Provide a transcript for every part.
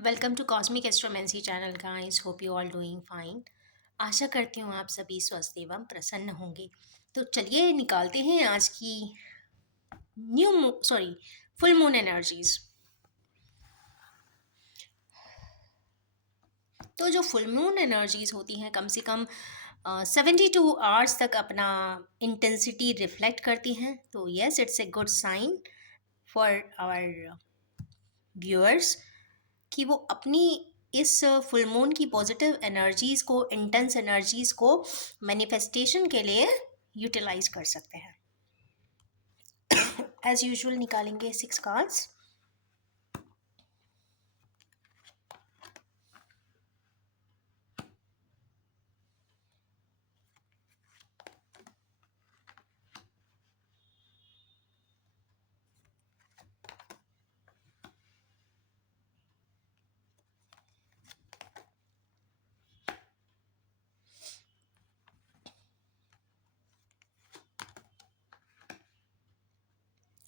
Welcome to cosmic astromancy channel guys, hope you all doing fine. आशा करती हूँ आप सभी स्वस्थ एवं प्रसन्न होंगे। तो चलिए निकालते हैं आज की फुल मून एनर्जीज। तो जो फुल मून एनर्जीज होती हैं कम से कम 72 आवर्स तक अपना इंटेंसिटी रिफ्लेक्ट करती हैं। तो yes, it's a good sign for our viewers कि वो अपनी इस फुल मून की पॉजिटिव एनर्जीज को, इंटेंस एनर्जीज को मैनिफेस्टेशन के लिए यूटिलाइज कर सकते हैं। एज यूजुअल निकालेंगे 6 कार्ड्स।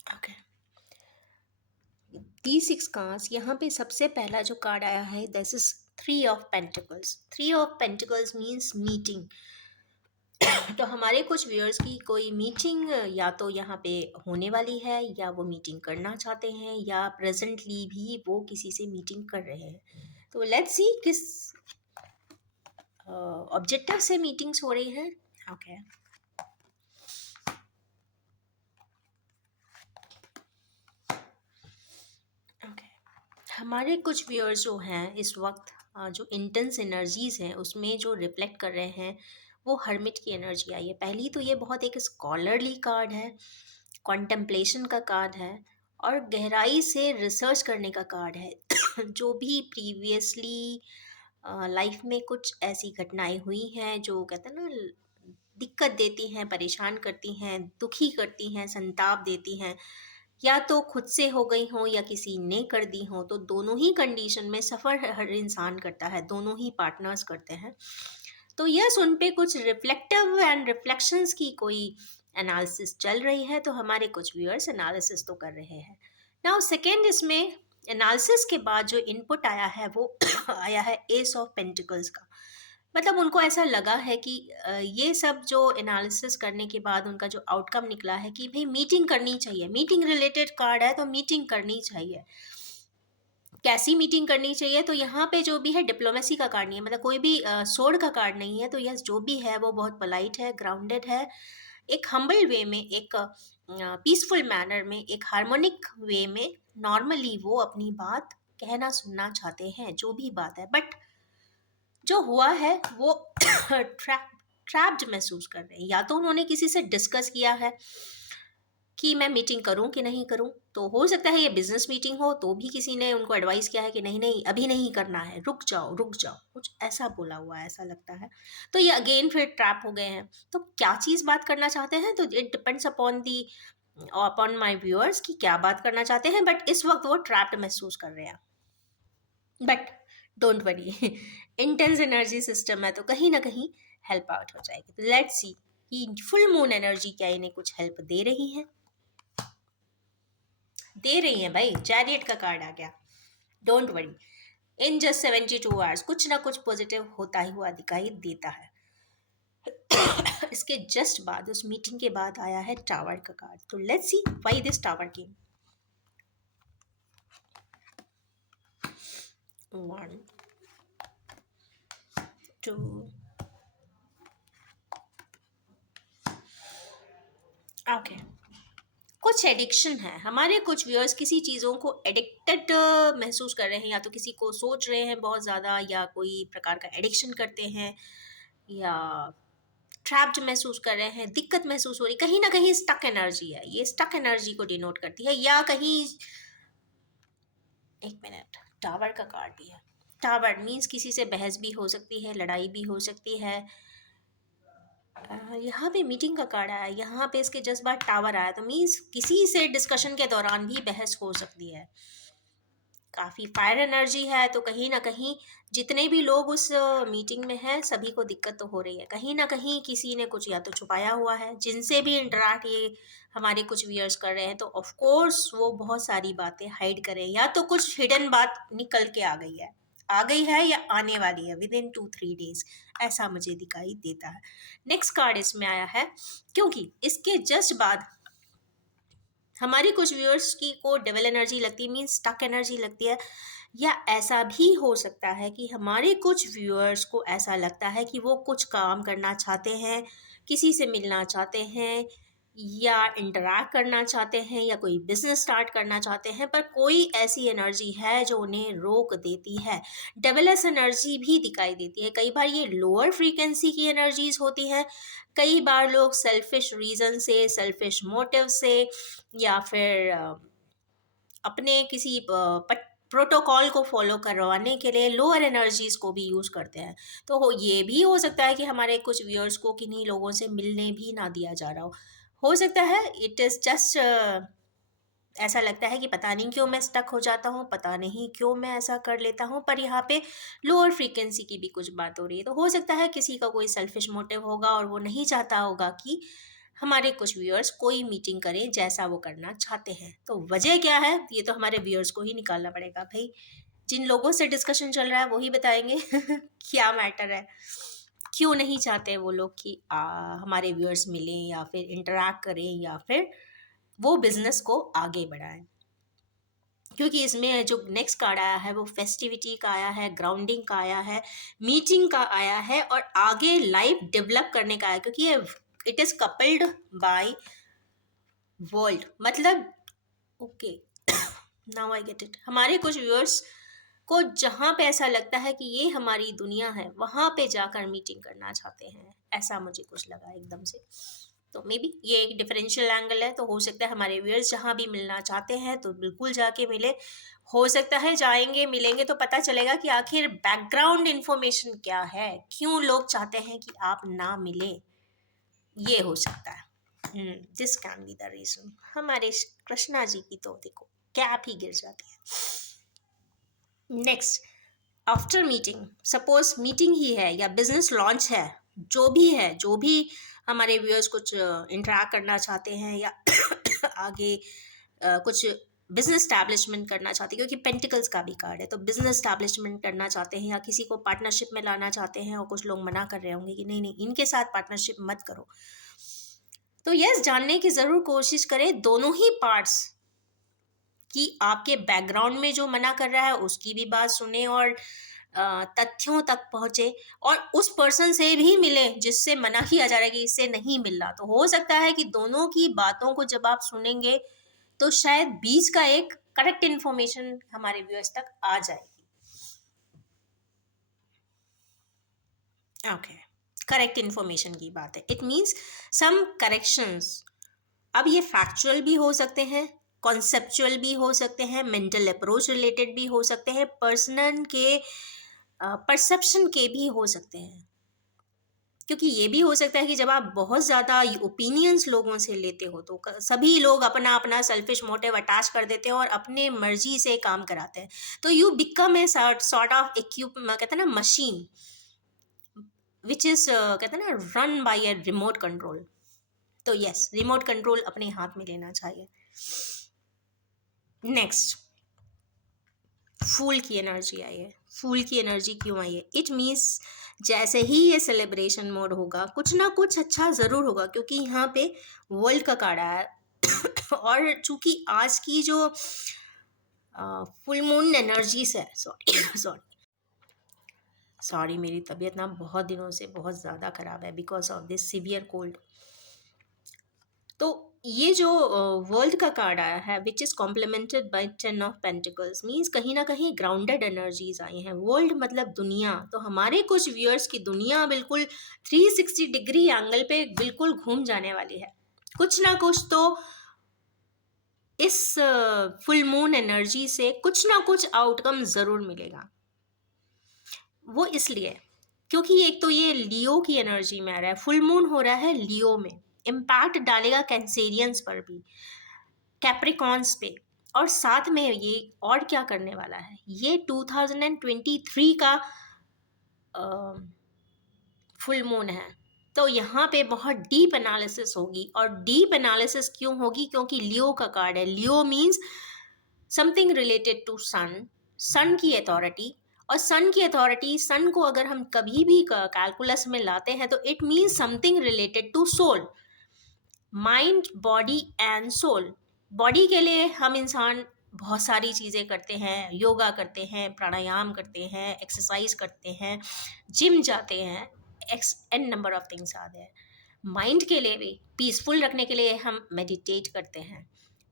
ओके, दी 6 कार्ड्स। यहाँ पे सबसे पहला जो कार्ड आया है, this is 3 of pentacles. 3 of pentacles means meeting. तो हमारे कुछ व्यूअर्स की कोई मीटिंग या तो यहाँ पे होने वाली है, या वो मीटिंग करना चाहते हैं, या प्रेजेंटली भी वो किसी से मीटिंग कर रहे हैं। तो लेट्स सी किस ऑब्जेक्टिव से मीटिंग्स हो रही हैं। ओके, ओके, हमारे कुछ व्यूअर्स जो हैं इस वक्त जो इंटेंस एनर्जीज हैं उसमें जो रिफ्लेक्ट कर रहे हैं वो हर्मिट की एनर्जी आई है। पहली तो ये बहुत एक स्कॉलरली कार्ड है, कॉन्टेम्पलेशन का कार्ड है, और गहराई से रिसर्च करने का कार्ड है। जो भी प्रीवियसली लाइफ में कुछ ऐसी घटनाएं हुई हैं जो कहते हैं ना, दिक्कत देती हैं, परेशान करती हैं, दुखी करती हैं, संताप देती हैं, या तो खुद से हो गई हो या किसी ने कर दी हो, तो दोनों ही कंडीशन में सफ़र हर इंसान करता है, दोनों ही पार्टनर्स करते हैं। तो यस, उन पे कुछ रिफ्लेक्टिव एंड रिफ्लेक्शंस की कोई एनालिसिस चल रही है। तो हमारे कुछ व्यूअर्स एनालिसिस तो कर रहे हैं। नाउ सेकेंड, इसमें एनालिसिस के बाद जो इनपुट आया है वो आया है एस ऑफ पेंटिकल्स का। मतलब उनको ऐसा लगा है कि ये सब जो एनालिसिस करने के बाद उनका जो आउटकम निकला है कि भाई मीटिंग करनी चाहिए। मीटिंग रिलेटेड कार्ड है तो मीटिंग करनी चाहिए। कैसी मीटिंग करनी चाहिए? तो यहाँ पे जो भी है डिप्लोमेसी का कार्ड नहीं है, मतलब कोई भी सोड का कार्ड नहीं है। तो यस, जो भी है वो बहुत पोलाइट है, ग्राउंडेड है, एक हम्बल वे में, एक पीसफुल मैनर में, एक हार्मोनिक वे में नॉर्मली वो अपनी बात कहना सुनना चाहते हैं, जो भी बात है। बट जो हुआ है वो ट्रैप्ड महसूस कर रहे हैं। या तो उन्होंने किसी से डिस्कस किया है कि मैं मीटिंग करूं कि नहीं करूं। तो हो सकता है ये बिजनेस मीटिंग हो, तो भी किसी ने उनको एडवाइस किया है कि नहीं नहीं अभी नहीं करना है, रुक जाओ रुक जाओ, कुछ ऐसा बोला हुआ है, ऐसा लगता है। तो ये अगेन फिर ट्रैप हो गए हैं। तो क्या चीज़ बात करना चाहते हैं, तो it depends upon my viewers कि क्या बात करना चाहते हैं। बट इस वक्त वो ट्रैप्ड महसूस कर रहे हैं। But don't worry, intense energy system है तो कहीं ना कहीं हेल्प आउट हो जाएगी। तो लेट्स सी कि फुल मून एनर्जी क्या इन्हें कुछ हेल्प दे रही है। दे रही हैं भाई, चैरियट का कार्ड आ गया। Don't worry, in just 72 hours कुछ ना कुछ पॉजिटिव होता ही हुआ दिखाई देता है। इसके जस्ट बाद, उस मीटिंग के बाद आया है टावर का कार्ड। तो let's see why this tower came. 1 2 okay, कुछ एडिक्शन है। हमारे कुछ व्यूअर्स किसी चीज़ों को एडिक्टेड महसूस कर रहे हैं, या तो किसी को सोच रहे हैं बहुत ज़्यादा, या कोई प्रकार का एडिक्शन करते हैं, या ट्रैप्ड महसूस कर रहे हैं, दिक्कत महसूस हो रही, कहीं ना कहीं स्टक एनर्जी है। ये स्टक एनर्जी को डिनोट करती है। या कहीं, एक मिनट, टावर का कार्ड भी है। टावर मीन्स किसी से बहस भी हो सकती है, लड़ाई भी हो सकती है। यहाँ पे मीटिंग का कार्ड आया, यहाँ पे इसके जस्ट बाद टावर आया, तो मीन्स किसी से डिस्कशन के दौरान भी बहस हो सकती है। काफ़ी फायर एनर्जी है, तो कहीं न कहीं जितने भी लोग उस मीटिंग में हैं, सभी को दिक्कत तो हो रही है। कहीं न कहीं किसी ने कुछ या तो छुपाया हुआ है, जिनसे भी इंटरैक्ट ये हमारे कुछ व्यूअर्स कर रहे हैं, तो ऑफ़ कोर्स वो बहुत सारी बातें हाइड कर रहे हैं, या तो कुछ हिडन बात निकल के आ गई है या आने वाली है विदिन 2-3 डेज़, ऐसा मुझे दिखाई देता है। नेक्स्ट कार्ड इसमें आया है, क्योंकि इसके जस्ट बाद हमारे कुछ व्यूअर्स की को डेविल एनर्जी लगती है, मीन्स स्टक एनर्जी लगती है, या ऐसा भी हो सकता है कि हमारे कुछ व्यूअर्स को ऐसा लगता है कि वो कुछ काम करना चाहते हैं, किसी से मिलना चाहते हैं, या इंटरैक्ट करना चाहते हैं, या कोई बिजनेस स्टार्ट करना चाहते हैं, पर कोई ऐसी एनर्जी है जो उन्हें रोक देती है। डेविलस एनर्जी भी दिखाई देती है। कई बार ये लोअर फ्रीक्वेंसी की एनर्जीज होती हैं, कई बार लोग सेल्फिश रीज़न से, सेल्फिश मोटिव से, या फिर अपने किसी प्रोटोकॉल को फॉलो करवाने के लिए लोअर एनर्जीज को भी यूज़ करते हैं। तो ये भी हो सकता है कि हमारे कुछ व्यूअर्स को किन्हीं लोगों से मिलने भी ना दिया जा रहा हो सकता है इट इज़ जस्ट ऐसा लगता है कि पता नहीं क्यों मैं स्टक हो जाता हूँ, पता नहीं क्यों मैं ऐसा कर लेता हूँ, पर यहाँ पे लोअर फ्रीक्वेंसी की भी कुछ बात हो रही है। तो हो सकता है किसी का कोई सेल्फिश मोटिव होगा और वो नहीं चाहता होगा कि हमारे कुछ व्यूअर्स कोई मीटिंग करें जैसा वो करना चाहते हैं। तो वजह क्या है, ये तो हमारे व्यूअर्स को ही निकालना पड़ेगा भाई। जिन लोगों से डिस्कशन चल रहा है वो ही बताएंगे क्या मैटर है, क्यों नहीं चाहते वो लोग कि हमारे व्यूअर्स मिलें या फिर इंटरैक्ट करें या फिर वो बिजनेस को आगे बढ़ाएं। क्योंकि इसमें जो नेक्स्ट कार्ड आया है वो फेस्टिविटी का आया है, ग्राउंडिंग का आया है, मीटिंग का आया है, और आगे लाइफ डेवलप करने का आया, क्योंकि ये it is coupled by world, मतलब okay now I get it. हमारे कुछ व्यूअर्स को जहाँ पे ऐसा लगता है कि ये हमारी दुनिया है, वहाँ पे जाकर मीटिंग करना चाहते हैं, ऐसा मुझे कुछ लगा एकदम से। तो मे बी ये एक डिफरेंशियल एंगल है, तो हो सकता है हमारे व्यूअर्स जहाँ भी मिलना चाहते हैं तो बिल्कुल जाके मिले। हो सकता है जाएंगे मिलेंगे तो पता चलेगा कि आखिर बैकग्राउंड इंफॉर्मेशन क्या है, क्यों लोग चाहते हैं कि आप ना मिले, ये हो सकता है। This can be the reason. हमारे कृष्णा जी की तो देखो कैप ही गिर जाती है। Next, after meeting, suppose meeting ही है या बिजनेस लॉन्च है, जो भी हमारे व्यूअर्स कुछ इंटरैक्ट करना चाहते हैं या आगे कुछ बिजनेस स्टैब्लिशमेंट करना चाहते हैं, क्योंकि पेंटिकल्स का भी कार्ड है, तो बिजनेस स्टैब्लिशमेंट करना चाहते हैं या किसी को पार्टनरशिप में लाना चाहते हैं, और कुछ लोग मना कर रहे होंगे कि नहीं नहीं इनके साथ पार्टनरशिप मत करो। तो यस, जानने की ज़रूर कोशिश करें दोनों ही पार्ट्स कि आपके बैकग्राउंड में जो मना कर रहा है उसकी भी बात सुने, और तथ्यों तक पहुंचे, और उस पर्सन से भी मिले जिससे मना किया जा रहा है कि इससे नहीं मिलना। तो हो सकता है कि दोनों की बातों को जब आप सुनेंगे तो शायद बीच का एक करेक्ट इन्फॉर्मेशन हमारे व्यूअर्स तक आ जाएगी। ओके, करेक्ट इन्फॉर्मेशन की बात है, इट मीन्स सम करेक्शंस। अब ये फैक्चुअल भी हो सकते हैं, कॉन्सेप्चुअल भी हो सकते हैं, मेंटल अप्रोच रिलेटेड भी हो सकते हैं, पर्सनल के परसेप्शन के भी हो सकते हैं। क्योंकि ये भी हो सकता है कि जब आप बहुत ज़्यादा ओपिनियंस लोगों से लेते हो तो सभी लोग अपना अपना सेल्फिश मोटिव अटैच कर देते हैं और अपने मर्जी से काम कराते हैं। तो you become a sort of equip, कहते हैं ना, मशीन विच इज़ कहते हैं ना run by a remote control. तो यस, रिमोट कंट्रोल अपने हाथ में लेना चाहिए। नेक्स्ट, फूल की एनर्जी आई है। फूल की एनर्जी क्यों आई है? इट मीन्स जैसे ही ये सेलिब्रेशन मोड होगा कुछ ना कुछ अच्छा ज़रूर होगा, क्योंकि यहाँ पे वर्ल्ड का कार्ड आया है और चूंकि आज की जो फुल मून एनर्जीज है, सॉरी मेरी तबीयत ना बहुत दिनों से बहुत ज़्यादा ख़राब है because of this severe cold. तो ये जो वर्ल्ड का कार्ड आया है which is complemented by 10 of pentacles, means कहीं ना कहीं ग्राउंडेड एनर्जीज आई हैं। वर्ल्ड मतलब दुनिया, तो हमारे कुछ व्यूअर्स की दुनिया बिल्कुल 360 डिग्री एंगल पे बिल्कुल घूम जाने वाली है। कुछ ना कुछ तो इस फुल मून एनर्जी से कुछ ना कुछ आउटकम ज़रूर मिलेगा। वो इसलिए क्योंकि एक तो ये लियो की एनर्जी में आ रहा है, फुल मून हो रहा है लियो में, इम्पैक्ट डालेगा कैंसेरियंस पर भी, कैप्रिकॉन्स पे, और साथ में ये और क्या करने वाला है, ये 2023 का फुल मून है। तो यहाँ पे बहुत डीप एनालिसिस होगी, और डीप एनालिसिस क्यों होगी, क्योंकि लियो का कार्ड है। लियो मीन्स समथिंग रिलेटेड टू सन, सन की अथॉरिटी। और सन की अथॉरिटी, सन को अगर हम कभी भी कैलकुलस में लाते हैं तो it means something related to soul, mind, body and soul. Body के लिए हम इंसान बहुत सारी चीज़ें करते हैं, योगा करते हैं, प्राणायाम करते हैं, एक्सरसाइज करते हैं, जिम जाते हैं, X N number of things are there. Mind के लिए भी पीसफुल रखने के लिए हम मेडिटेट करते हैं,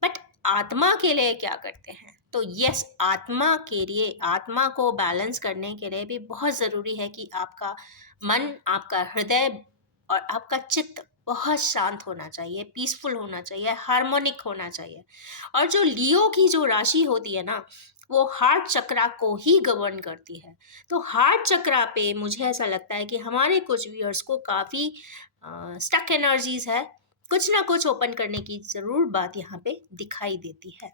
बट आत्मा के लिए क्या करते हैं? तो यस, आत्मा के लिए, आत्मा को बैलेंस करने के लिए भी बहुत ज़रूरी है कि आपका मन, आपका हृदय और आपका चित्त बहुत शांत होना चाहिए, पीसफुल होना चाहिए, हार्मोनिक होना चाहिए। और जो लियो की जो राशि होती है ना, वो हार्ट चक्रा को ही गवर्न करती है। तो हार्ट चक्रा पे मुझे ऐसा लगता है कि हमारे कुछ व्यूअर्स को काफ़ी स्टक एनर्जीज है, कुछ ना कुछ ओपन करने की ज़रूर बात यहाँ पे दिखाई देती है।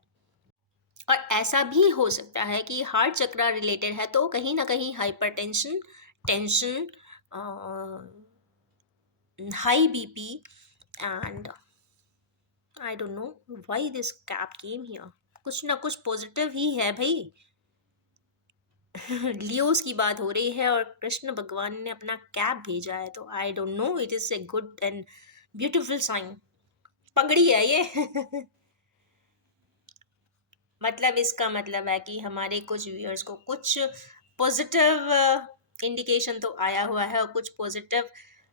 और ऐसा भी हो सकता है कि हार्ट चक्रा रिलेटेड है तो कहीं ना कहीं hypertension, tension, high BP, and I don't know why this cap came here. कुछ ना कुछ पॉजिटिव ही है भाई। लियोस की बात हो रही है और कृष्ण भगवान ने अपना कैप भेजा है, तो I don't know, it is a good and beautiful sign. पगड़ी है ये। मतलब इसका मतलब है कि हमारे कुछ व्यूअर्स को कुछ पॉजिटिव इंडिकेशन तो आया हुआ है, और कुछ पॉजिटिव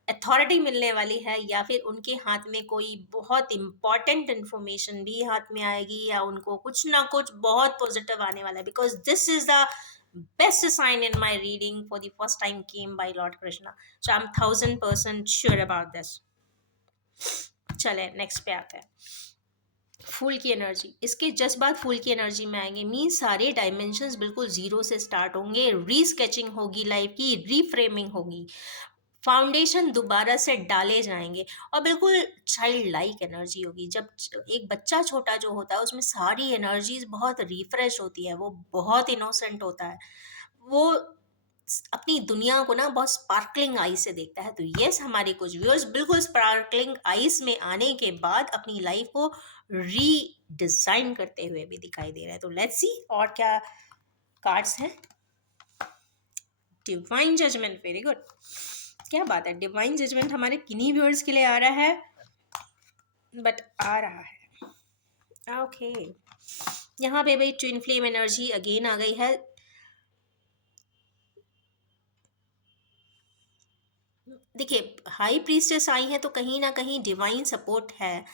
अथॉरिटी मिलने वाली है, या फिर उनके हाथ में कोई बहुत इंपॉर्टेंट इंफॉर्मेशन भी हाथ में आएगी, या उनको कुछ ना कुछ बहुत पॉजिटिव आने वाला है, because this is the best sign in my reading for the first time came by lord Krishna. So I am 1000% sure about this. चले नेक्स्ट पे आते हैं, फूल की एनर्जी। इसके जस्ट बाद फूल की एनर्जी में आएंगे, मीन सारे डायमेंशंस बिल्कुल जीरो से स्टार्ट होंगे, रीस्केचिंग होगी लाइफ की, रीफ्रेमिंग होगी, फाउंडेशन दोबारा से डाले जाएंगे, और बिल्कुल चाइल्ड लाइक एनर्जी होगी। जब एक बच्चा छोटा जो होता है उसमें सारी एनर्जीज बहुत रिफ्रेश होती है, वो बहुत इनोसेंट होता है, वो अपनी दुनिया को ना बहुत स्पार्कलिंग आई से देखता है। तो यस, हमारे कुछ व्यूअर्स बिल्कुल स्पार्कलिंग आइस में आने के बाद अपनी लाइफ को रीडिजाइन करते हुए भी दिखाई दे रहा है। तो लेट्स सी और क्या कार्ड्स हैं। डिवाइन जजमेंट, वेरी गुड, क्या बात है। डिवाइन जजमेंट हमारे किन्हीं व्यूअर्स के लिए आ रहा है, बट आ रहा है। ओके, यहाँ पे भाई ट्विन फ्लेम एनर्जी अगेन आ गई है। देखिए, हाई प्रीस्टेस आई है तो कहीं ना कहीं डिवाइन सपोर्ट है।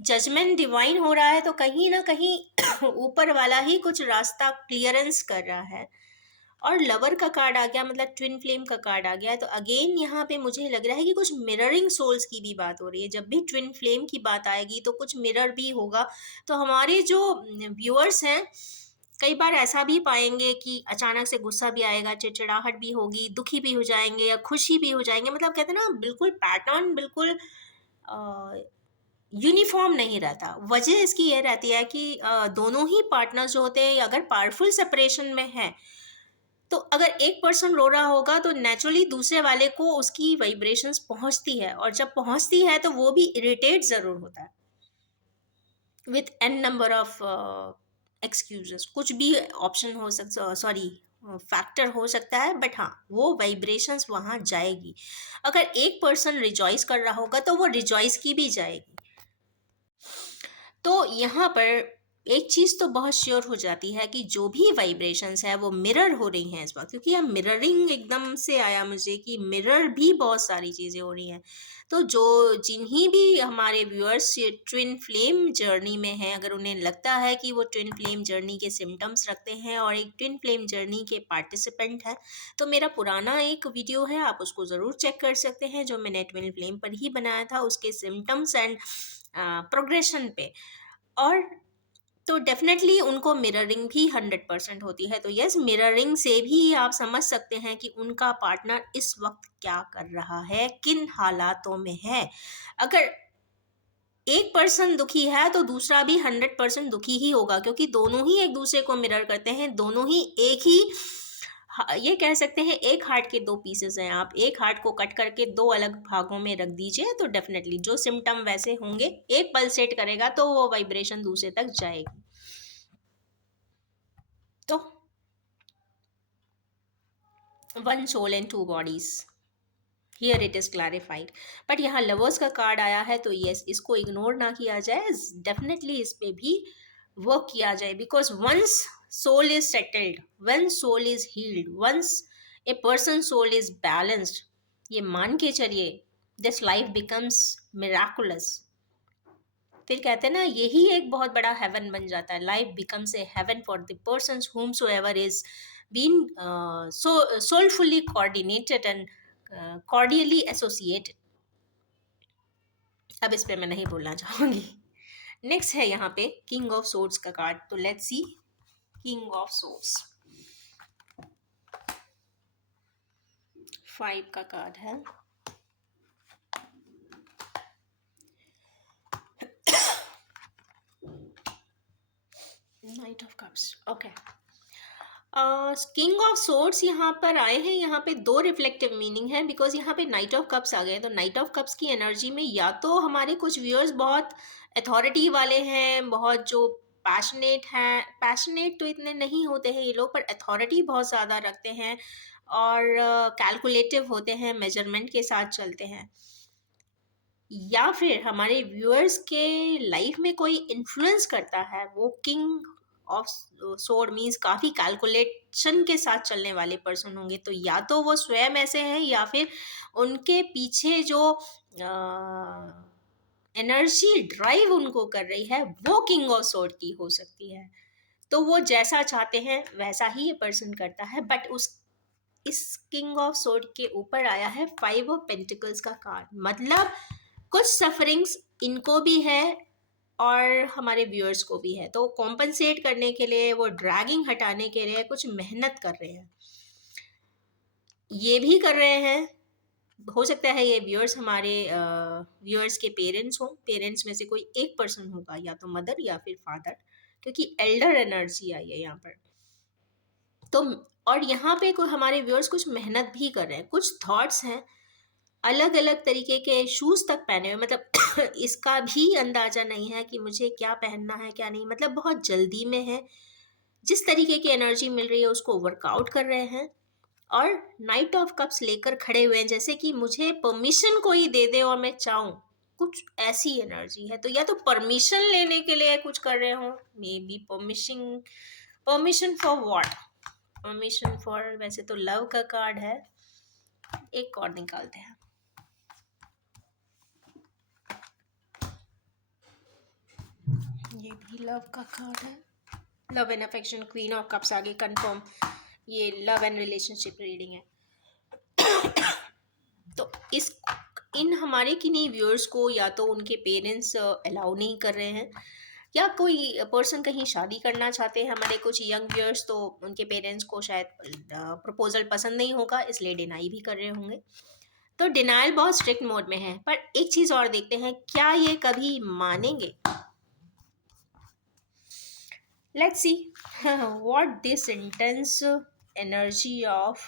जजमेंट डिवाइन हो रहा है तो कहीं ना कहीं ऊपर वाला ही कुछ रास्ता क्लियरेंस कर रहा है। और लवर का कार्ड आ गया, मतलब ट्विन फ्लेम का कार्ड आ गया है, तो अगेन यहाँ पे मुझे लग रहा है कि कुछ मिररिंग सोल्स की भी बात हो रही है। जब भी ट्विन फ्लेम की बात आएगी तो कुछ मिरर भी होगा। तो हमारे जो व्यूअर्स हैं, कई बार ऐसा भी पाएंगे कि अचानक से गुस्सा भी आएगा, चिड़चिड़ाहट भी होगी, दुखी भी हो जाएंगे, या खुशी भी हो जाएंगे। मतलब कहते हैं ना, बिल्कुल पैटर्न बिल्कुल यूनिफॉर्म नहीं रहता। वजह इसकी ये रहती है कि दोनों ही पार्टनर्स जो होते हैं अगर पावरफुल सेपरेशन में है, तो अगर एक पर्सन रो रहा होगा तो नेचुरली दूसरे वाले को उसकी वाइब्रेशंस पहुंचती है, और जब पहुंचती है तो वो भी इरिटेट ज़रूर होता है with an number of excuses. कुछ भी ऑप्शन हो सकता, सॉरी फैक्टर हो सकता है, बट हाँ, वो वाइब्रेशंस वहाँ जाएगी। अगर एक पर्सन रिजॉइस कर रहा होगा तो वो रिजॉइस की भी जाएगी। तो यहाँ पर एक चीज़ तो बहुत श्योर हो जाती है कि जो भी वाइब्रेशंस है वो मिरर हो रही हैं इस वक्त, क्योंकि यहाँ मिररिंग एकदम से आया मुझे कि मिरर भी बहुत सारी चीज़ें हो रही हैं। तो जो जिन्हीं भी हमारे व्यूअर्स ट्विन फ्लेम जर्नी में हैं, अगर उन्हें लगता है कि वो ट्विन फ्लेम जर्नी के सिम्टम्स रखते हैं और एक ट्विन फ्लेम जर्नी के पार्टिसिपेंट हैं, तो मेरा पुराना एक वीडियो है, आप उसको ज़रूर चेक कर सकते हैं, जो मैंने ट्विन फ्लेम पर ही बनाया था, उसके सिम्टम्स एंड प्रोग्रेशन पे। और तो डेफिनेटली उनको मिररिंग भी 100% होती है। तो यस, मिररिंग से भी आप समझ सकते हैं कि उनका पार्टनर इस वक्त क्या कर रहा है, किन हालातों में है। अगर एक पर्सन दुखी है तो दूसरा भी 100% दुखी ही होगा, क्योंकि दोनों ही एक दूसरे को मिरर करते हैं, दोनों ही एक ही ये कह सकते हैं एक हार्ट के दो पीसेस हैं। आप एक हार्ट को कट करके दो अलग भागों में रख दीजिए तो डेफिनेटली जो सिम्टम वैसे होंगे, एक पल्सेट करेगा तो वो वाइब्रेशन दूसरे तक जाएगी। तो one soul and two bodies, here it is clarified. But यहाँ लवर्स का कार्ड आया है तो यस, इसको इग्नोर ना किया जाए, डेफिनेटली इस पे भी वर्क किया जाए, because once soul is settled, one soul is healed, once a person soul is balanced, ये मान के चलिए दिस लाइफ बिकम्स मिराकुलस। फिर कहते हैं ना, यही एक बहुत बड़ा हेवन बन जाता है। Life becomes a heaven for the person whomsoever is been so soulfully coordinated and cordially associated। अब इस पे मैं नहीं बोलना चाहूंगी। नेक्स्ट है यहाँ पे किंग ऑफ सोर्ड्स का कार्ड, तो let's see king of swords. 5 का कार्ड है, night of cups. Okay, king of swords यहाँ पर आए हैं, यहाँ पे दो रिफ्लेक्टिव मीनिंग है, बिकॉज यहाँ पे नाइट ऑफ कप्स आ गए। तो नाइट ऑफ कप्स की एनर्जी में या तो हमारे कुछ व्यूअर्स बहुत अथॉरिटी वाले हैं, बहुत जो पैशनेट हैं, पैशनेट तो इतने नहीं होते हैं ये लोग, पर अथॉरिटी बहुत ज़्यादा रखते हैं और कैलकुलेटिव होते हैं, मेजरमेंट के साथ चलते हैं। या फिर हमारे व्यूअर्स के लाइफ में कोई इन्फ्लुएंस करता है, वो किंग ऑफ सोर्ड मीन्स काफ़ी कैलकुलेशन के साथ चलने वाले पर्सन होंगे। तो या तो वो स्वयं ऐसे हैं या फिर उनके पीछे जो एनर्जी ड्राइव उनको कर रही है वो किंग ऑफ सोर्ड की हो सकती है। तो वो जैसा चाहते हैं वैसा ही ये पर्सन करता है। बट उस इस किंग ऑफ सोर्ड के ऊपर आया है 5 ऑफ पेंटिकल्स का कार्ड, मतलब कुछ सफरिंग्स इनको भी है और हमारे व्यूअर्स को भी है। तो कॉम्पनसेट करने के लिए, वो ड्रैगिंग हटाने के लिए कुछ मेहनत कर रहे हैं, ये भी कर रहे हैं। हो सकता है ये व्यूअर्स हमारे व्यूअर्स के पेरेंट्स हों, पेरेंट्स में से कोई एक पर्सन होगा, या तो मदर या फिर फादर, क्योंकि एल्डर एनर्जी आई है यहाँ पर। तो और यहाँ पे कोई हमारे व्यूअर्स कुछ मेहनत भी कर रहे हैं, कुछ थॉट्स हैं, अलग अलग तरीके के शूज़ तक पहने हुए, मतलब इसका भी अंदाज़ा नहीं है कि मुझे क्या पहनना है क्या नहीं, मतलब बहुत जल्दी में है। जिस तरीके की एनर्जी मिल रही है उसको वर्कआउट कर रहे हैं और नाइट ऑफ कप्स लेकर खड़े हुए हैं, जैसे कि मुझे परमिशन कोई दे दे और मैं चाहूँ, कुछ ऐसी एनर्जी है। तो या तो परमिशन लेने के लिए कुछ कर रहे हो, may be permission, permission for what, permission for, वैसे तो लव का कार्ड है, एक और निकालते हैं। ये भी लव का कार्ड है, love and affection, queen of cups आगे कंफर्म, ये लव एंड रिलेशनशिप रीडिंग है। तो इस इन हमारे किन्हीं व्यूअर्स को या तो उनके पेरेंट्स अलाउ नहीं कर रहे हैं, या कोई पर्सन कहीं शादी करना चाहते हैं हमारे कुछ यंग व्यूअर्स, तो उनके पेरेंट्स को शायद प्रपोजल पसंद नहीं होगा, इसलिए डिनाई भी कर रहे होंगे। तो डिनाइल बहुत स्ट्रिक्ट मोड में है। पर एक चीज़ और देखते हैं, क्या ये कभी मानेंगे। Let's see what this intense energy of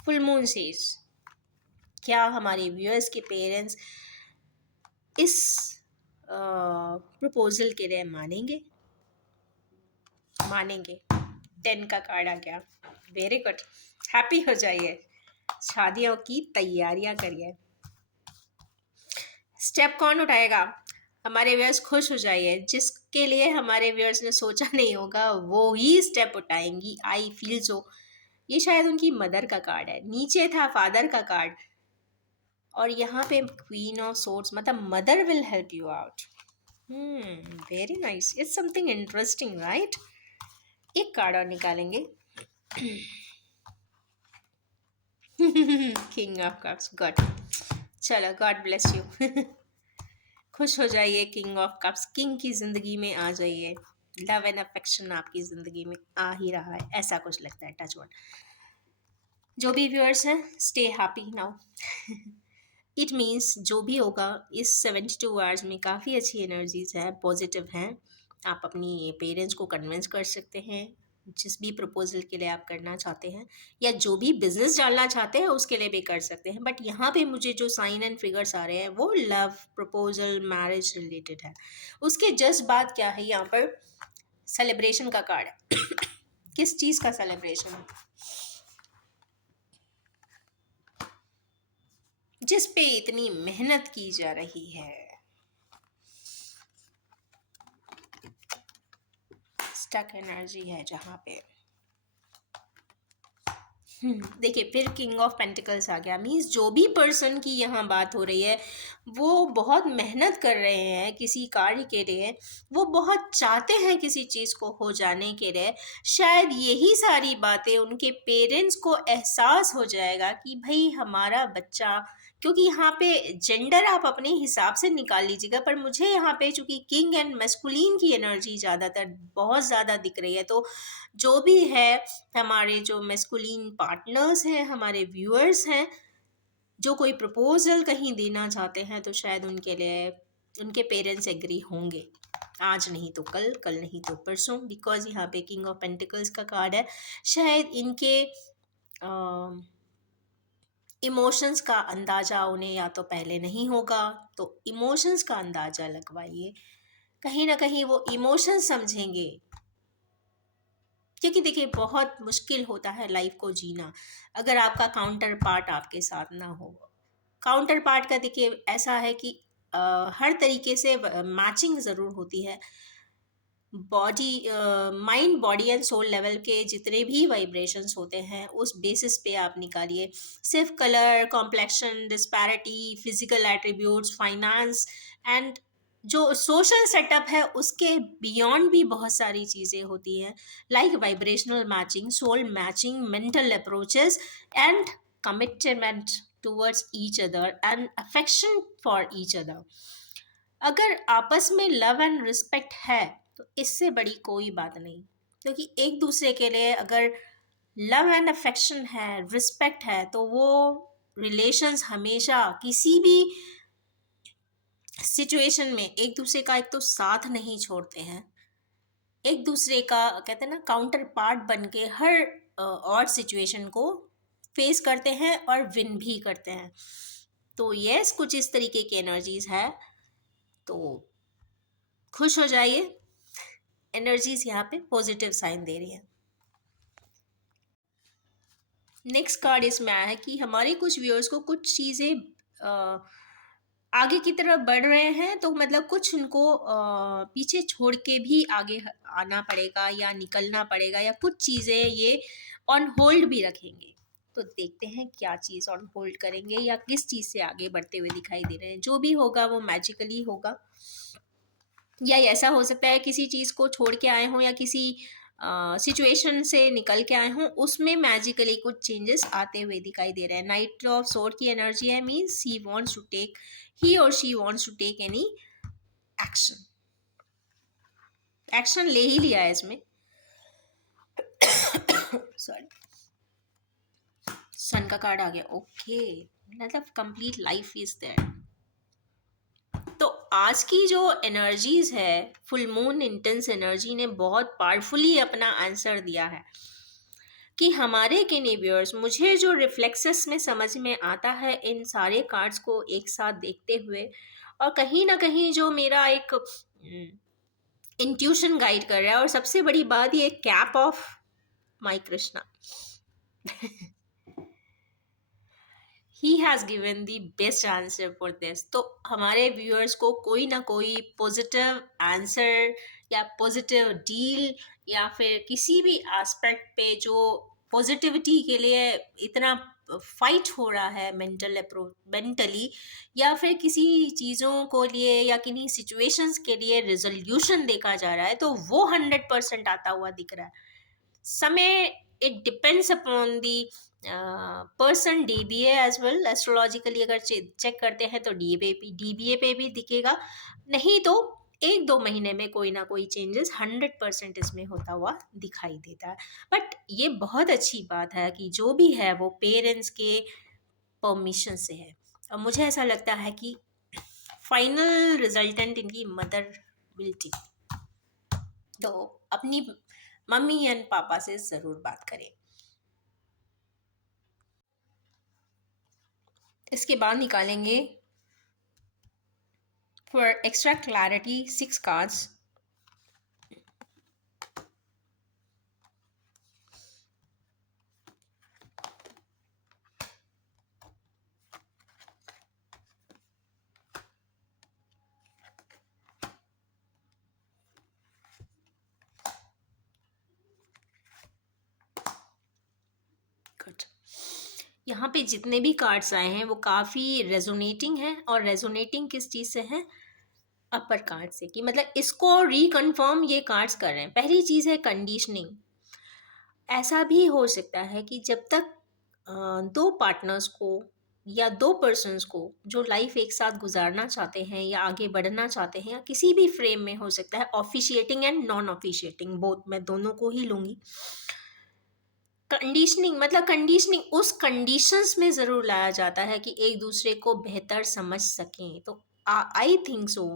full moon says। क्या हमारे व्यूअर्स के पेरेंट्स इस प्रपोजल के लिए मानेंगे, मानेंगे। 10 का कार्ड आ गया, वेरी गुड, हैप्पी हो जाइए, शादियों की तैयारियां करिए। स्टेप कौन उठाएगा, हमारे व्यूअर्स खुश हो जाइए, जिसके लिए हमारे व्यूअर्स ने सोचा नहीं होगा वो ही स्टेप उठाएंगी, आई फील सो। ये शायद उनकी मदर का कार्ड है, नीचे था फादर का कार्ड और यहाँ पे क्वीन ऑफ सोर्ड्स, मतलब mother will help you out. Very nice, it's something interesting right. एक कार्ड और निकालेंगे। किंग ऑफ कप्स, गॉड, चलो गॉड ब्लेस यू। खुश हो जाइए, किंग ऑफ कप्स किंग की ज़िंदगी में आ जाइए, लव एंड अफेक्शन आपकी ज़िंदगी में आ ही रहा है, ऐसा कुछ लगता है, टच वर्ड। जो भी व्यूअर्स हैं, stay happy now. It means जो भी होगा इस 72 आवर्स में काफ़ी अच्छी एनर्जीज हैं, पॉजिटिव हैं। आप अपनी पेरेंट्स को कन्विंस कर सकते हैं जिस भी प्रपोजल के लिए आप करना चाहते हैं, या जो भी बिजनेस डालना चाहते हैं उसके लिए भी कर सकते हैं। बट यहाँ पे मुझे जो साइन एंड फिगर्स आ रहे हैं वो लव प्रपोजल मैरिज रिलेटेड है। उसके जस्ट बाद क्या है यहाँ पर, सेलिब्रेशन का कार्ड है। किस चीज़ का सेलिब्रेशन है? जिस पे इतनी मेहनत की जा रही है। स्टक एनर्जी है जहाँ पे। देखिए फिर किंग ऑफ पेंटिकल्स आ गया। मीन्स जो भी पर्सन की यहाँ बात हो रही है वो बहुत मेहनत कर रहे हैं किसी कार्य के लिए, वो बहुत चाहते हैं किसी चीज़ को हो जाने के लिए। शायद यही सारी बातें उनके पेरेंट्स को एहसास हो जाएगा कि भाई हमारा बच्चा, क्योंकि यहाँ पे जेंडर आप अपने हिसाब से निकाल लीजिएगा, पर मुझे यहाँ पे चूंकि किंग एंड मैस्कुलिन की एनर्जी ज़्यादातर बहुत ज़्यादा दिख रही है, तो जो भी है हमारे जो मैस्कुलिन पार्टनर्स हैं, हमारे व्यूअर्स हैं, जो कोई प्रपोजल कहीं देना चाहते हैं, तो शायद उनके लिए उनके पेरेंट्स एग्री होंगे। आज नहीं तो कल, कल नहीं तो परसों, बिकॉज यहाँ पे किंग ऑफ पेंटिकल्स का कार्ड है। शायद इनके इमोशंस का अंदाज़ा उन्हें या तो पहले नहीं होगा, तो इमोशंस का अंदाज़ा लगवाइए। कहीं ना कहीं वो इमोशंस समझेंगे, क्योंकि देखिए बहुत मुश्किल होता है लाइफ को जीना अगर आपका काउंटर पार्ट आपके साथ ना हो। काउंटर पार्ट का देखिए ऐसा है कि हर तरीके से मैचिंग ज़रूर होती है। Body, mind body and soul level के जितने भी वाइब्रेशंस होते हैं उस बेसिस पे आप निकालिए। सिर्फ colour, complexion, disparity, physical attributes, finance and जो सोशल सेटअप है उसके बियॉन्ड भी बहुत सारी चीज़ें होती हैं, like vibrational matching, soul matching, mental approaches and commitment towards each other and affection for each other. अगर आपस में लव एंड रिस्पेक्ट है तो इससे बड़ी कोई बात नहीं, क्योंकि एक दूसरे के लिए अगर लव एंड अफेक्शन है, रिस्पेक्ट है, तो वो रिलेशंस हमेशा किसी भी सिचुएशन में एक दूसरे का एक तो साथ नहीं छोड़ते हैं, एक दूसरे का कहते हैं ना काउंटर पार्ट बन के हर और सिचुएशन को फेस करते हैं और विन भी करते हैं। तो यस, कुछ इस तरीके की एनर्जीज है, तो खुश हो जाइए। एनर्जीज यहाँ पे पॉजिटिव साइन दे रही है। नेक्स्ट कार्ड इसमें आया है कि हमारे कुछ व्यूअर्स को कुछ चीज़ें आगे की तरफ बढ़ रहे हैं, तो मतलब कुछ उनको पीछे छोड़ के भी आगे आना पड़ेगा या निकलना पड़ेगा, या कुछ चीज़ें ये ऑन होल्ड भी रखेंगे। तो देखते हैं क्या चीज़ ऑन होल्ड करेंगे या किस चीज़ से आगे बढ़ते हुए दिखाई दे रहे हैं। जो भी होगा वो मैजिकली होगा, या ऐसा हो सकता है किसी चीज़ को छोड़ के आए हों या किसी सिचुएशन से निकल के आए हों, उसमें मैजिकली कुछ चेंजेस आते हुए दिखाई दे रहे हैं। नाइट ऑफ सोर्ड की एनर्जी है, मीन्स ही और she wants to take any action. Action ले ही लिया है इसमें। सॉरी, सन का कार्ड आ गया। ओके, मतलब कंप्लीट लाइफ इज देयर। तो आज की जो एनर्जीज है, फुल मून इंटेंस एनर्जी ने बहुत पावरफुली अपना आंसर दिया है कि हमारे व्यूअर्स, मुझे जो रिफ्लेक्सेस में समझ में आता है इन सारे कार्ड्स को एक साथ देखते हुए, और कहीं ना कहीं जो मेरा एक इंट्यूशन गाइड कर रहा है, और सबसे बड़ी बात ये cap of my Krishna, he has given the best answer for this. तो हमारे व्यूअर्स को कोई ना कोई पॉजिटिव आंसर या पॉजिटिव डील या फिर किसी भी एस्पेक्ट पे जो पॉजिटिविटी के लिए इतना फाइट हो रहा है मेंटली, या फिर किसी चीज़ों को लिए या किन्हीं सिचुएशंस के लिए रिजोल्यूशन देखा जा रहा है, तो वो 100% आता हुआ दिख रहा है। समय, it depends upon the person, DBA as well. Astrologically अगर चेक करते हैं तो डीबीए पे भी दिखेगा, नहीं तो 1-2 महीने में कोई ना कोई चेंजेस 100% इसमें होता हुआ दिखाई देता है। बट ये बहुत अच्छी बात है कि जो भी है वो पेरेंट्स के परमिशन से है, मुझे ऐसा लगता है कि फाइनल रिजल्टेंट इनकी मदर विल टेक। तो अपनी मम्मी एंड पापा से ज़रूर बात करें। इसके बाद निकालेंगे for extra clarity 6 cards. Good. यहाँ पे जितने भी कार्ड्स आए हैं वो काफ़ी रेजोनेटिंग हैं, और रेजोनेटिंग किस चीज़ से है? अपर कार्ड से, कि मतलब इसको रिकन्फर्म ये कार्ड्स कर रहे हैं। पहली चीज़ है कंडीशनिंग। ऐसा भी हो सकता है कि जब तक दो पार्टनर्स को या दो पर्सन्स को जो लाइफ एक साथ गुजारना चाहते हैं या आगे बढ़ना चाहते हैं, या किसी भी फ्रेम में हो सकता है, officiating and non officiating both, मैं दोनों को ही लूँगी। कंडीशनिंग मतलब कंडीशनिंग उस कंडीशंस में ज़रूर लाया जाता है कि एक दूसरे को बेहतर समझ सकें। तो आई थिंक सो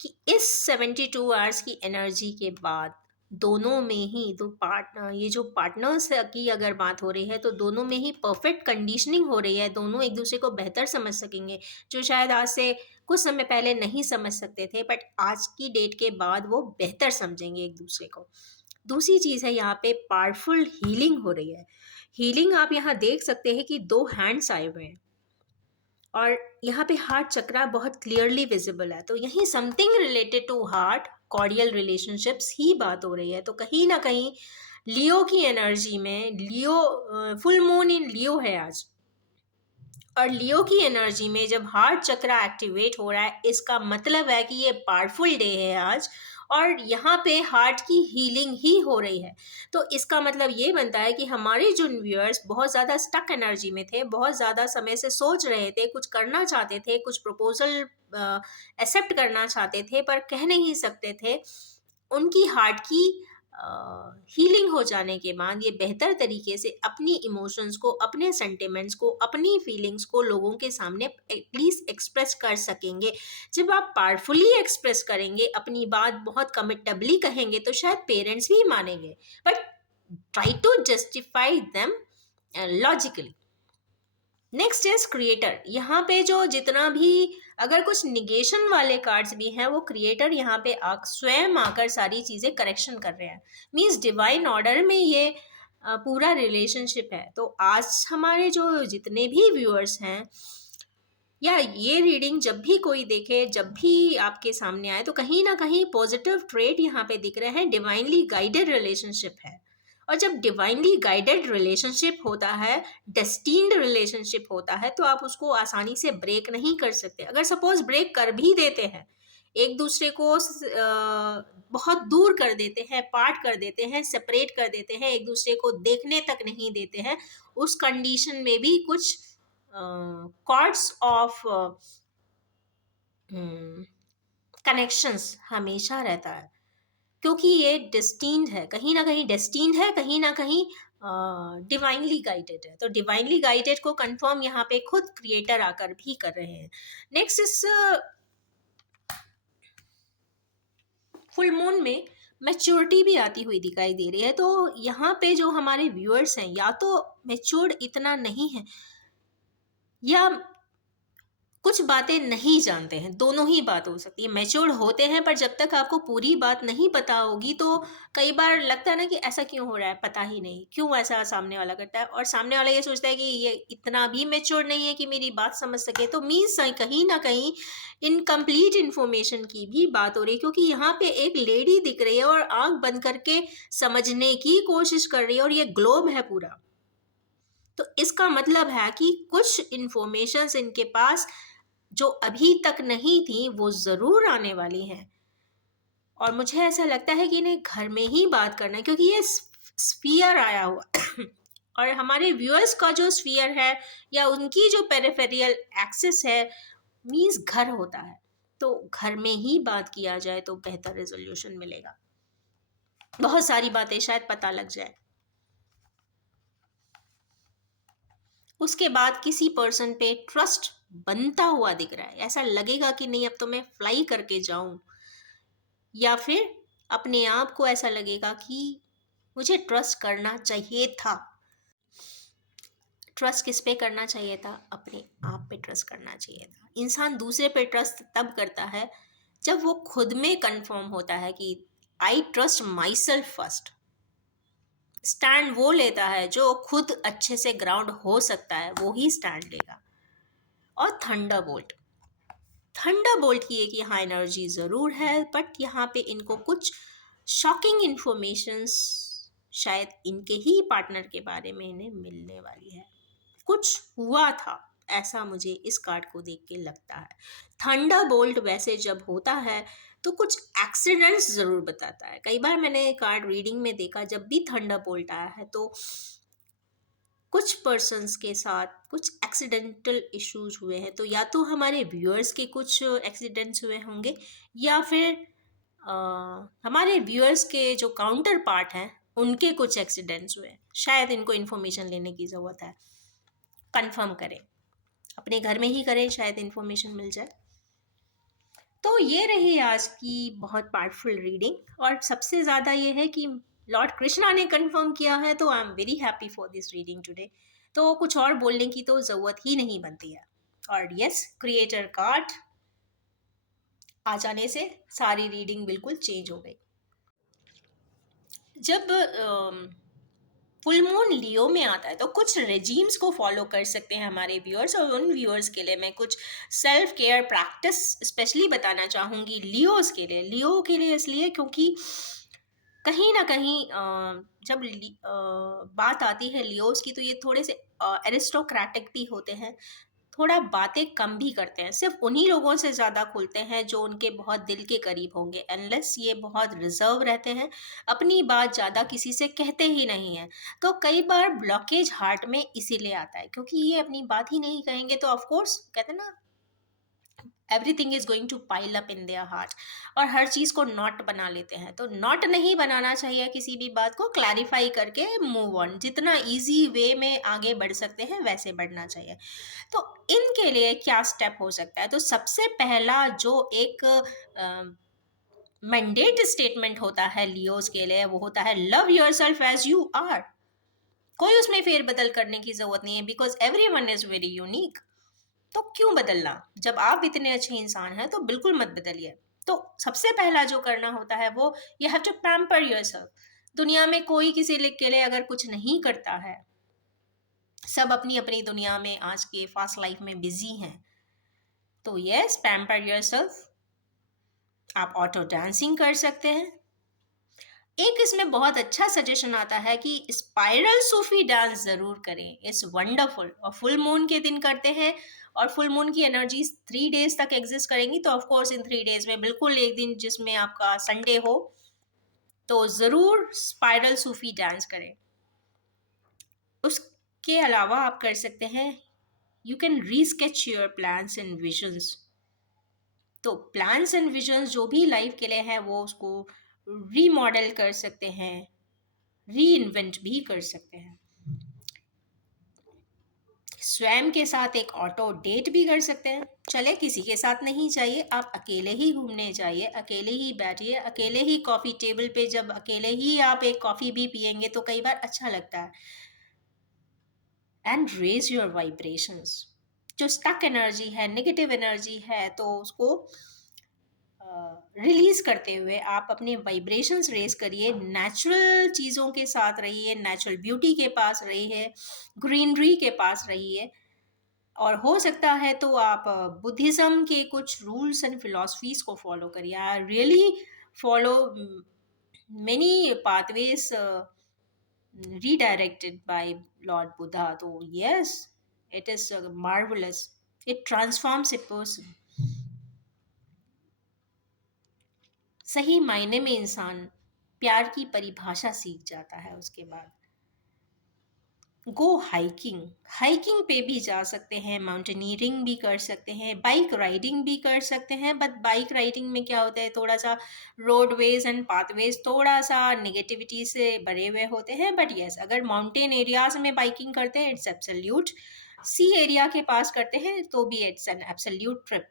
कि इस 72 आवर्स की एनर्जी के बाद दोनों में ही दो पार्टनर, ये जो पार्टनर्स की अगर बात हो रही है, तो दोनों में ही परफेक्ट कंडीशनिंग हो रही है। दोनों एक दूसरे को बेहतर समझ सकेंगे, जो शायद आज से कुछ समय पहले नहीं समझ सकते थे, बट आज की डेट के बाद वो बेहतर समझेंगे एक दूसरे को। दूसरी चीज़ है, यहाँ पे पावरफुल हीलिंग हो रही है। हीलिंग आप यहाँ देख सकते हैं कि दो हैंड्स आए हुए हैं, और यहाँ पे हार्ट चक्रा बहुत क्लियरली विजिबल है। तो यही something related to heart cordial relationships ही बात हो रही है। तो कहीं ना कहीं लियो की एनर्जी में, लियो फुल मून इन लियो है आज, और लियो की एनर्जी में जब हार्ट चक्रा एक्टिवेट हो रहा है, इसका मतलब है कि ये पावरफुल डे है आज, और यहाँ पे हार्ट की हीलिंग ही हो रही है। तो इसका मतलब ये बनता है कि हमारे जो व्यूअर्स बहुत ज़्यादा स्टक एनर्जी में थे, बहुत ज़्यादा समय से सोच रहे थे, कुछ करना चाहते थे, कुछ प्रपोजल एक्सेप्ट करना चाहते थे पर कह नहीं सकते थे, उनकी हार्ट की हीलिंग हो जाने के बाद ये बेहतर तरीके से अपनी इमोशंस को, अपने सेंटिमेंट्स को, अपनी फीलिंग्स को लोगों के सामने एटलीस्ट एक्सप्रेस कर सकेंगे। जब आप पावरफुली एक्सप्रेस करेंगे, अपनी बात बहुत कमिटेबली कहेंगे, तो शायद पेरेंट्स भी मानेंगे, but try to justify them logically. Next is creator. यहाँ पे जो जितना भी अगर कुछ निगेशन वाले कार्ड्स भी हैं, वो क्रिएटर यहाँ पे स्वयं आकर सारी चीज़ें करेक्शन कर रहे हैं। मीन्स डिवाइन ऑर्डर में ये पूरा रिलेशनशिप है। तो आज हमारे जो जितने भी व्यूअर्स हैं, या ये रीडिंग जब भी कोई देखे, जब भी आपके सामने आए, तो कहीं ना कहीं पॉजिटिव ट्रेड यहाँ पे दिख रहे हैं। डिवाइनली गाइडेड रिलेशनशिप है, और जब डिवाइनली गाइडेड रिलेशनशिप होता है, डेस्टिन्ड रिलेशनशिप होता है, तो आप उसको आसानी से ब्रेक नहीं कर सकते। अगर सपोज ब्रेक कर भी देते हैं, एक दूसरे को बहुत दूर कर देते हैं, पार्ट कर देते हैं, सेपरेट कर देते हैं, एक दूसरे को देखने तक नहीं देते हैं, उस कंडीशन में भी कुछ कॉर्ड्स ऑफ कनेक्शंस हमेशा रहता है, क्योंकि ये डेस्टिन्ड है, कहीं ना कहीं डेस्टिन्ड है, कहीं ना कहीं डिवाइनली गाइडेड है। तो डिवाइनली गाइडेड को कंफर्म यहाँ पे खुद क्रिएटर आकर भी कर रहे हैं। नेक्स्ट इस फुल मून में मैच्योरिटी भी आती हुई दिखाई दे रही है। तो यहाँ पे जो हमारे व्यूअर्स हैं, या तो मैच्योर्ड इतना नहीं है, या कुछ बातें नहीं जानते हैं। दोनों ही बात हो सकती है। मैच्योर्ड होते हैं, पर जब तक आपको पूरी बात नहीं पता होगी, तो कई बार लगता है ना कि ऐसा क्यों हो रहा है, पता ही नहीं क्यों ऐसा सामने वाला करता है, और सामने वाला ये सोचता है कि ये इतना भी मैच्योर्ड नहीं है कि मेरी बात समझ सके। तो मीन्स कहीं ना कहीं इनकम्प्लीट इन्फॉर्मेशन की भी बात हो रही है, क्योंकि यहाँ पे एक लेडी दिख रही है और आंख बंद करके समझने की कोशिश कर रही है, और ये ग्लोब है पूरा। तो इसका मतलब है कि कुछ इन्फॉर्मेशंस इनके पास जो अभी तक नहीं थी, वो ज़रूर आने वाली हैं। और मुझे ऐसा लगता है कि इन्हें घर में ही बात करना है, क्योंकि ये स्फीयर आया हुआ और हमारे व्यूअर्स का जो स्फीयर है, या उनकी जो पेरिफेरियल एक्सिस है, मीन्स घर होता है। तो घर में ही बात किया जाए तो बेहतर रेजोल्यूशन मिलेगा, बहुत सारी बातें शायद पता लग जाए। उसके बाद किसी पर्सन पे ट्रस्ट बनता हुआ दिख रहा है, ऐसा लगेगा कि नहीं अब तो मैं फ्लाई करके जाऊं, या फिर अपने आप को ऐसा लगेगा कि मुझे ट्रस्ट करना चाहिए था। ट्रस्ट किस पे करना चाहिए था? अपने आप पे ट्रस्ट करना चाहिए था। इंसान दूसरे पे ट्रस्ट तब करता है जब वो खुद में कंफर्म होता है कि I trust my self first. Stand वो लेता है जो खुद अच्छे से ग्राउंड हो सकता है, वो ही स्टैंड लेगा। और थंडरबोल्ट, थंडरबोल्ट की एक यहाँ एनर्जी ज़रूर है, बट यहाँ पे इनको कुछ शॉकिंग इन्फॉर्मेशंस शायद इनके ही पार्टनर के बारे में इन्हें मिलने वाली है। कुछ हुआ था, ऐसा मुझे इस कार्ड को देख के लगता है। थंडरबोल्ट वैसे जब होता है तो कुछ एक्सीडेंट्स ज़रूर बताता है। कई बार मैंने कार्ड रीडिंग में देखा, जब भी थंडरबोल्ट आया है तो कुछ पर्सन्स के साथ कुछ एक्सीडेंटल इश्यूज हुए हैं। तो या तो हमारे व्यूअर्स के कुछ एक्सीडेंट्स हुए होंगे, या फिर अ, हमारे व्यूअर्स के जो काउंटर पार्ट हैं उनके कुछ एक्सीडेंट्स हुए हैं। शायद इनको इन्फॉर्मेशन लेने की ज़रूरत है, कंफर्म करें, अपने घर में ही करें, शायद इन्फॉर्मेशन मिल जाए। तो ये रही आज की बहुत पावरफुल रीडिंग, और सबसे ज़्यादा ये है कि लॉर्ड कृष्णा ने कंफर्म किया है, तो I am very happy for this reading today. तो कुछ और बोलने की तो ज़रूरत ही नहीं बनती है। और यस, क्रिएटर कार्ड आ जाने से सारी रीडिंग बिल्कुल चेंज हो गई। जब फुल मून लियो में आता है तो कुछ रेजीम्स को फॉलो कर सकते हैं हमारे व्यूअर्स, और उन व्यूअर्स के लिए मैं कुछ सेल्फ केयर प्रैक्टिस स्पेशली बताना चाहूँगी लियोस के लिए। लियो के लिए इसलिए क्योंकि कहीं ना कहीं जब बात आती है लियोस की, तो ये थोड़े से एरिस्टोक्रेटिक भी होते हैं, थोड़ा बातें कम भी करते हैं, सिर्फ उन्हीं लोगों से ज़्यादा खुलते हैं जो उनके बहुत दिल के करीब होंगे। एनलेस ये बहुत रिजर्व रहते हैं, अपनी बात ज़्यादा किसी से कहते ही नहीं हैं। तो कई बार ब्लॉकेज हार्ट में इसीलिए आता है क्योंकि ये अपनी बात ही नहीं कहेंगे, तो ऑफ कोर्स कहते हैं ना, everything is going to pile up in their heart, और हर चीज़ को नॉट बना लेते हैं। तो नॉट नहीं बनाना चाहिए, किसी भी बात को क्लैरिफाई करके मूव ऑन, जितना इजी वे में आगे बढ़ सकते हैं वैसे बढ़ना चाहिए। तो इनके लिए क्या स्टेप हो सकता है? तो सबसे पहला जो एक मैंडेट स्टेटमेंट होता है लियोस के लिए, वो होता है love yourself as you are. कोई उसमें फेरबदल करने की जरूरत नहीं है, because everyone is very unique. तो क्यों बदलना? जब आप इतने अच्छे इंसान हैं तो बिल्कुल मत बदलिए। तो सबसे पहला जो करना होता है वो, you have to pamper yourself. दुनिया में कोई किसी के लिए अगर कुछ नहीं करता है, सब अपनी अपनी दुनिया में आज के फास्ट लाइफ में बिजी हैं। तो यस, पैम्पर योरसेल्फ। आप ऑटो डांसिंग कर सकते हैं। एक इसमें बहुत अच्छा सजेशन आता है कि स्पाइरल सूफी डांस जरूर करें, इट्स वंडरफुल। और फुल मून के दिन करते हैं, और फुल मून की एनर्जी 3 डेज तक एग्जिस्ट करेंगी। तो ऑफ कोर्स इन 3 डेज में बिल्कुल एक दिन जिसमें आपका संडे हो, तो ज़रूर स्पाइरल सूफी डांस करें। उसके अलावा आप कर सकते हैं, you can resketch your plans and visions. तो प्लान्स एंड विजन्स जो भी लाइफ के लिए है वो उसको रीमॉडल कर सकते हैं, री इन्वेंट भी कर सकते हैं। स्वयं के साथ एक ऑटो डेट भी कर सकते हैं। चले किसी के साथ नहीं चाहिए, आप अकेले ही घूमने जाइए, अकेले ही बैठिए, अकेले ही कॉफ़ी टेबल पे जब अकेले ही आप एक कॉफ़ी भी पियेंगे तो कई बार अच्छा लगता है। And raise your vibrations. जो स्टक एनर्जी है, नेगेटिव एनर्जी है, तो उसको रिलीज करते हुए आप अपने वाइब्रेशंस रेज करिए, नेचुरल चीज़ों के साथ रहिए, नेचुरल ब्यूटी के पास रहिए, ग्रीनरी के पास रहिए। और हो सकता है तो आप बुद्धिज़्म के कुछ रूल्स एंड फिलॉसफीज को फॉलो करिए। I really follow many pathways redirected by Lord Buddha. So yes, it is marvelous. It transforms a person. सही मायने में इंसान प्यार की परिभाषा सीख जाता है उसके बाद। गो हाइकिंग, हाइकिंग पे भी जा सकते हैं, माउंटेनियरिंग भी कर सकते हैं, बाइक राइडिंग भी कर सकते हैं। बट बाइक राइडिंग में क्या होता है, थोड़ा सा रोडवेज एंड पाथवेज थोड़ा सा नेगेटिविटी से भरे हुए होते हैं। बट यस, अगर माउंटेन एरियाज में बाइकिंग करते हैं, इट्स एब्सोल्यूट सी एरिया के पास करते हैं तो भी इट्स एन एब्सोल्यूट ट्रिप।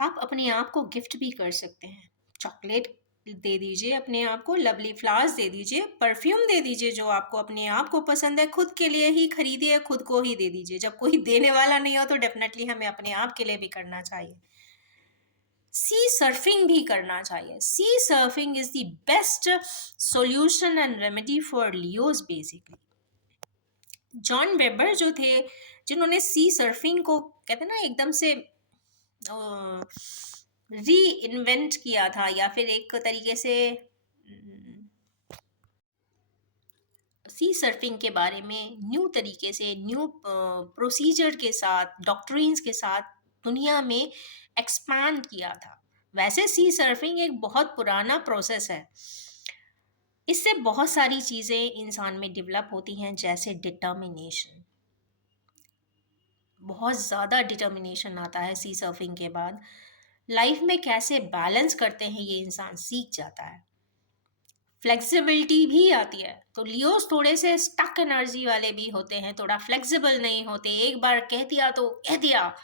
आप अपने आप को गिफ्ट भी कर सकते हैं। चॉकलेट दे दीजिए अपने आप को, लवली फ्लावर्स दे दीजिए, परफ्यूम दे दीजिए जो आपको अपने आप को पसंद है, खुद के लिए ही खरीदिए, खुद को ही दे दीजिए। जब कोई देने वाला नहीं हो तो डेफिनेटली हमें अपने आप के लिए भी करना चाहिए। सी सर्फिंग भी करना चाहिए। See surfing is the best solution and remedy for Leos basically. John Weber जो थे, जिन्होंने सी सर्फिंग को कहते हैं ना एकदम से री इन्वेंट किया था, या फिर एक तरीके से सी सर्फिंग के बारे में न्यू तरीके से, न्यू प्रोसीजर के साथ, डॉक्ट्रिन्स के साथ दुनिया में एक्सपांड किया था। वैसे सी सर्फिंग एक बहुत पुराना प्रोसेस है। इससे बहुत सारी चीज़ें इंसान में डेवलप होती हैं, जैसे डिटर्मिनेशन। बहुत ज़्यादा डिटर्मिनेशन आता है सी सर्फिंग के बाद। लाइफ में कैसे बैलेंस करते हैं ये इंसान सीख जाता है। फ्लेक्सिबिलिटी भी आती है। तो लियोस थोड़े से स्टक एनर्जी वाले भी होते हैं, थोड़ा फ्लेक्सिबल नहीं होते। एक बार कह दिया तो कह दिया,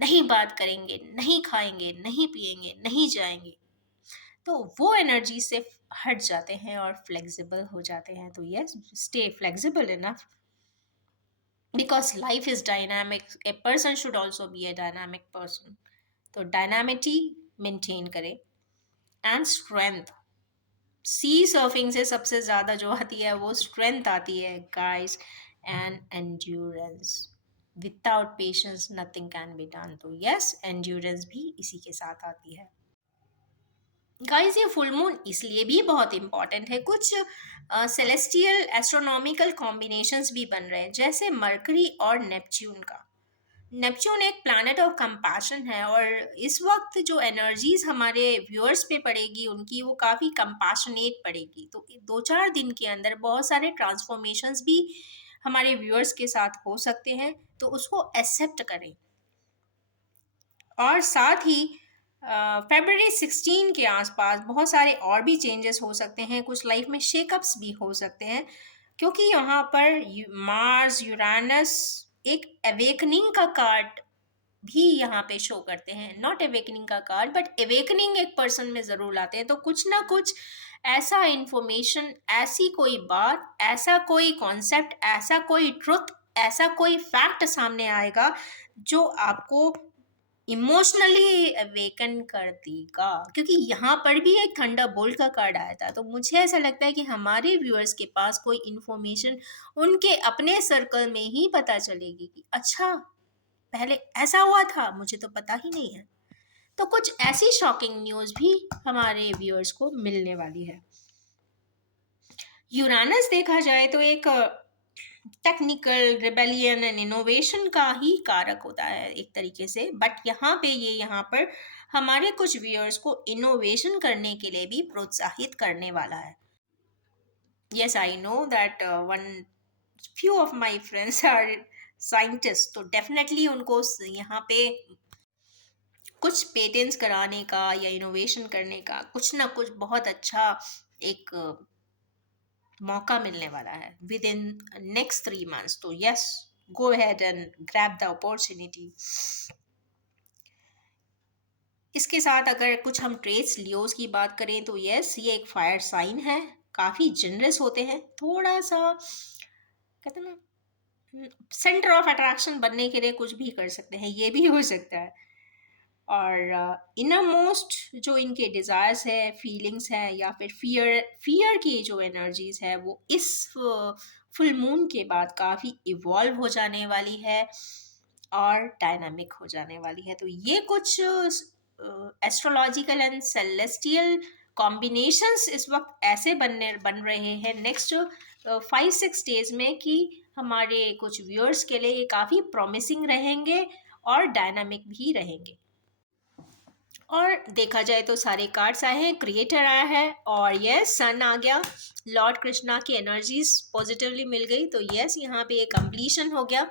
नहीं बात करेंगे, नहीं खाएंगे, नहीं पिएंगे, नहीं जाएंगे। तो वो एनर्जी से हट जाते हैं और फ्लेक्सिबल हो जाते हैं। तो yes, stay flexible enough, because life is dynamic. A person should also be a dynamic person. तो डायनामिटी मेंटेन करें। एंड स्ट्रेंथ, सी सर्फिंग से सबसे ज़्यादा जो आती है वो स्ट्रेंथ आती है guys, and endurance. Without patience nothing can be done. तो यस, एंड्योरेंस भी इसी के साथ आती है। गाइस, ये फुल मून इसलिए भी बहुत इंपॉर्टेंट है। कुछ सेलेस्टियल एस्ट्रोनॉमिकल कॉम्बिनेशंस भी बन रहे हैं, जैसे मरकरी और नेपच्यून का। नेपच्यून एक प्लैनेट ऑफ कंपैशन है, और इस वक्त जो एनर्जीज हमारे व्यूअर्स पे पड़ेगी उनकी, वो काफ़ी कंपैशनेट पड़ेगी। तो 2-4 दिन के अंदर बहुत सारे ट्रांसफॉर्मेशंस भी हमारे व्यूअर्स के साथ हो सकते हैं, तो उसको एक्सेप्ट करें। और साथ ही फरवरी 16 के आसपास बहुत सारे और भी चेंजेस हो सकते हैं, कुछ लाइफ में शेकअप्स भी हो सकते हैं, क्योंकि यहाँ पर मार्स, यूरानस एक अवेकनिंग का कार्ड भी यहाँ पे शो करते हैं। नॉट अवेकनिंग का कार्ड, बट अवेकनिंग एक पर्सन में ज़रूर लाते हैं। तो कुछ ना कुछ ऐसा इंफॉर्मेशन, ऐसी कोई बात, ऐसा कोई कॉन्सेप्ट, ऐसा कोई ट्रुथ, ऐसा कोई फैक्ट सामने आएगा जो आपको इमोशनली अवेकन कर देगा। क्योंकि यहाँ पर भी एक थंडर बोल्ट का कार्ड आया था। तो मुझे ऐसा लगता है कि हमारे व्यूअर्स के पास कोई इन्फॉर्मेशन उनके अपने सर्कल में ही पता चलेगी कि अच्छा, पहले ऐसा हुआ था, मुझे तो पता ही नहीं है। तो कुछ ऐसी शॉकिंग न्यूज़ भी हमारे व्यूअर्स को मिलने वाली है। यूरानस देखा जाए तो एक टेक्निकल रिबेलियन एंड इनोवेशन का ही कारक होता है एक तरीके से, बट यहाँ पर हमारे कुछ व्यूअर्स को इनोवेशन करने के लिए भी प्रोत्साहित करने वाला है। Yes, I know that one few of my friends are scientist, तो डेफिनेटली उनको यहाँ पे कुछ पेटेंट्स कराने का या इनोवेशन करने का कुछ ना कुछ बहुत अच्छा एक मौका मिलने वाला है विद इन नेक्स्ट 3 मंथ्स। तो yes, go ahead and grab the opportunity. इसके साथ अगर कुछ हम ट्रेड्स लियोस की बात करें तो यस, ये एक फायर साइन है, काफ़ी जनरस होते हैं, थोड़ा सा कहते हैं ना सेंटर ऑफ अट्रैक्शन बनने के लिए कुछ भी कर सकते हैं, ये भी हो सकता है। और इनर मोस्ट जो इनके डिज़ायर्स है, फीलिंग्स है, या फिर फियर फियर की जो एनर्जीज है, वो इस फुल मून के बाद काफ़ी इवॉल्व हो जाने वाली है और डायनामिक हो जाने वाली है। तो ये कुछ एस्ट्रोलॉजिकल एंड सेलेस्टियल कॉम्बिनेशंस इस वक्त ऐसे बन रहे हैं नेक्स्ट 5-6 डेज में, कि हमारे कुछ व्यूअर्स के लिए ये काफ़ी प्रॉमिसिंग रहेंगे और डायनामिक भी रहेंगे। और देखा जाए तो सारे कार्ड्स आए हैं, क्रिएटर आया है, और यस, सन आ गया। लॉर्ड कृष्णा की एनर्जीज पॉजिटिवली मिल गई। तो यस, यहाँ पे एक कंप्लीशन हो गया।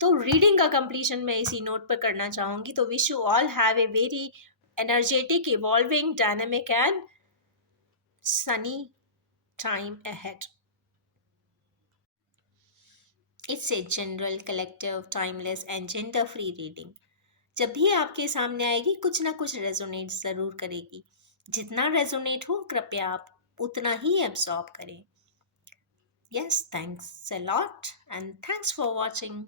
तो रीडिंग का कंप्लीशन मैं इसी नोट पर करना चाहूँगी। तो wish you all have a very energetic, evolving, dynamic and Sunny time ahead. It's a general, collective, timeless and gender free reading. जब भी आपके सामने आएगी कुछ ना कुछ रेजोनेट ज़रूर करेगी। जितना रेजोनेट हो कृपया आप उतना ही एब्सॉर्ब करें। Yes, thanks a lot and thanks for watching.